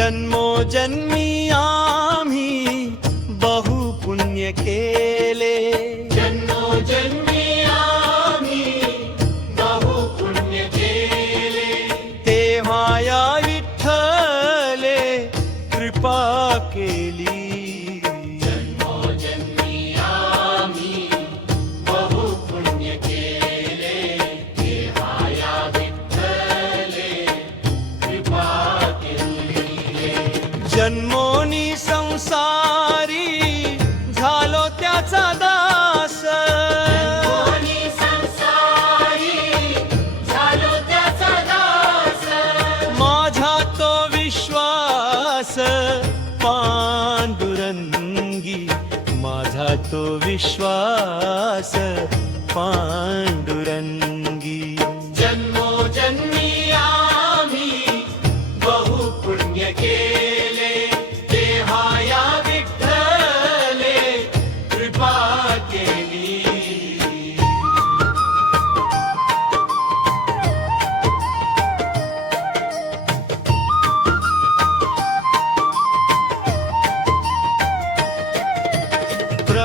जन्मो जन्मी आमी बहु पुण्य केले धातु विश्वास पाण्डुरन्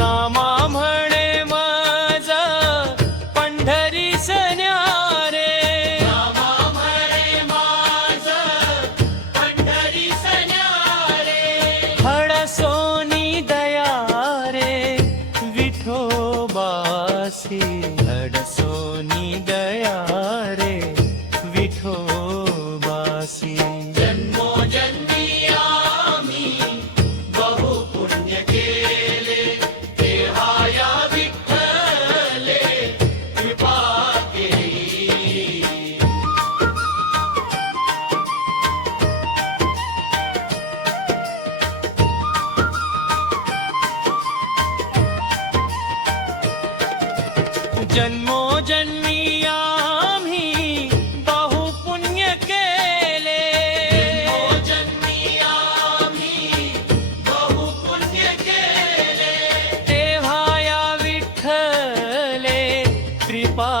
நாம जन्मोजन्मी आम्ही बहु पुण्य केले जन्मी आम्ही बहु पुण्य केले तेव्हा या विठ्ठले कृपा